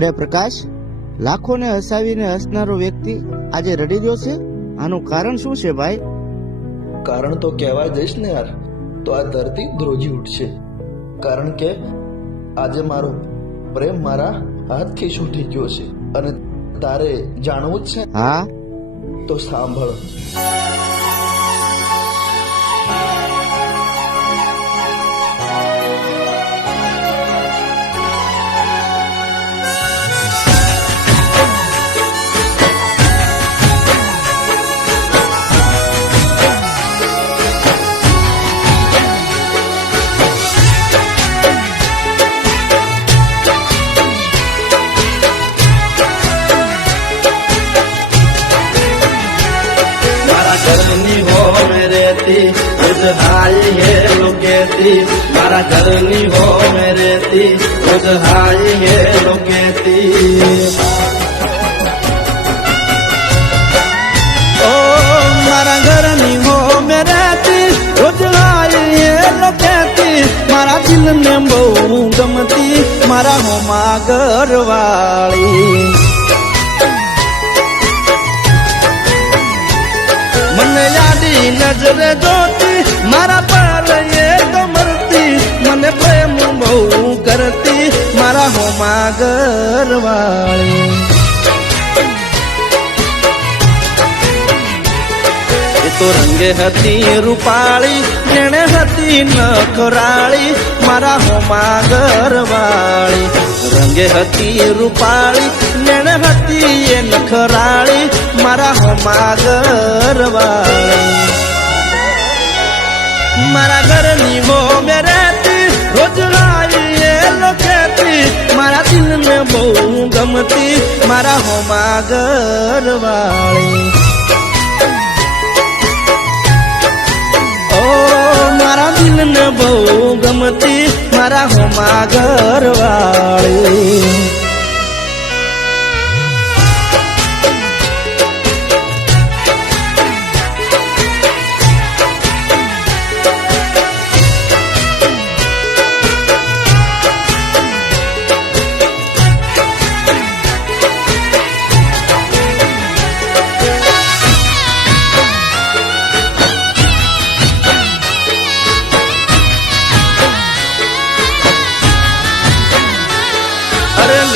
અરે પ્રકાશ, લાખોને હસાવીને હસનારો વ્યક્તિ આજે રડી ગયો છે. આનું કારણ શું છે ભાઈ? કારણ તો કહેવા જઈશ ને યાર તો આ ધરતી ધ્રુજી ઉઠશે. કારણ કે આજે મારો પ્રેમ મારા હાથથી છૂટી ગયો છે. અને તારે જાણવું જ છે? હા તો સાંભળ. हाय है लोकेती मारा घरनी हो मेरे ती रोज हाय है लोकेती ओ मारा घरनी हो मेरे ती रोज हाय है लोकेती मारा दिल ने बहु गमती मारा हो मागर वाली मन यादी नजर जोती मारा पर ये तो मरती मन प्रेम बहु करती मारा हो मागर वाली तो रंगे हती रूपाली जेने हती नखराली मारा हो मागर वाली रंगे हती रूपाली जेने हती ये नखराली मारा हो मागर वाली मारा घर नी वो मेरे ती रोज लाई ये लोकेती मारा दिल में बहु गमती मारा हो मागर वाली ओ मारा दिल में बहु गमती मारा हो मागर वाली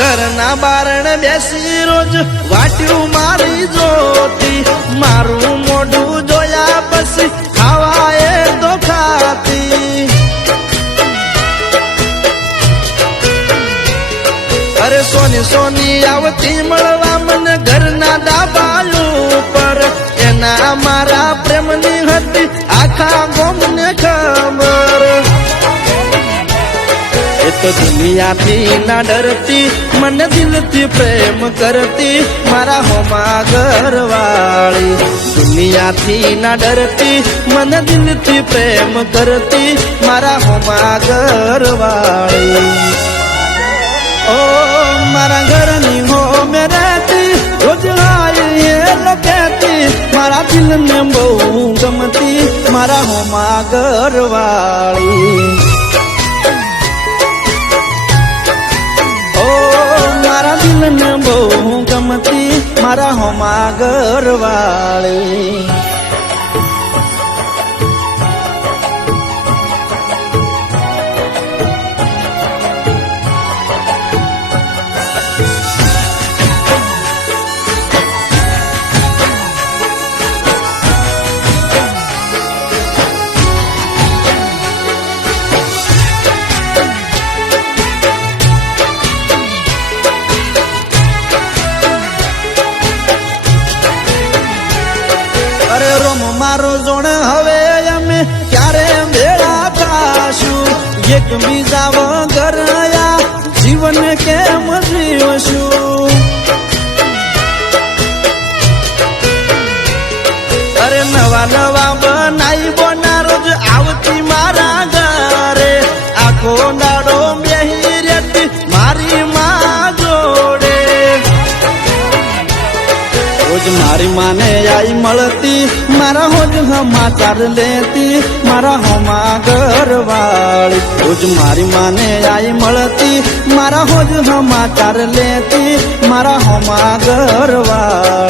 घरना बारण बेसी रोज वाट्यू मारी जोती मारू मोढू जोया पसी खावाए तो खाती अरे सोनी सोनी आवती मळवा मन घरना दाबायू पर एना मारा प्रेमनी हती आखा गोમને खबर तो दुनिया थी ना डरती मन दिल थी प्रेम करती मारा हो मागर वाली दुनिया थी ना डरती मन दिल थी प्रेम करती मारा हो मागर वाली ओ मारा घर नी हो मेरे ती रोज लाई ये लोकेती मारा दिल में बहु गमती मारा हो मागर वाली मारा दिल ने बहु गमती मारा हो मागर वाली मारो जोण हवे अमे क्यारे भेड़ा थाशु एक बीजा वगर या जीवन केम जीवशु अरे नवा नवा बनाई बोना रोज आवती मारा घरे आखो दाड़ो बेही रेती मारी मां जोड़े रोज मारी माने आई मळती મારા હોજ સમાચાર લેતી મારા હોમા ઘરવાળી રોજ મારી માને આઈ મળતી મારા હોજ સમાચાર લેતી મારા હોમા ઘરવાળી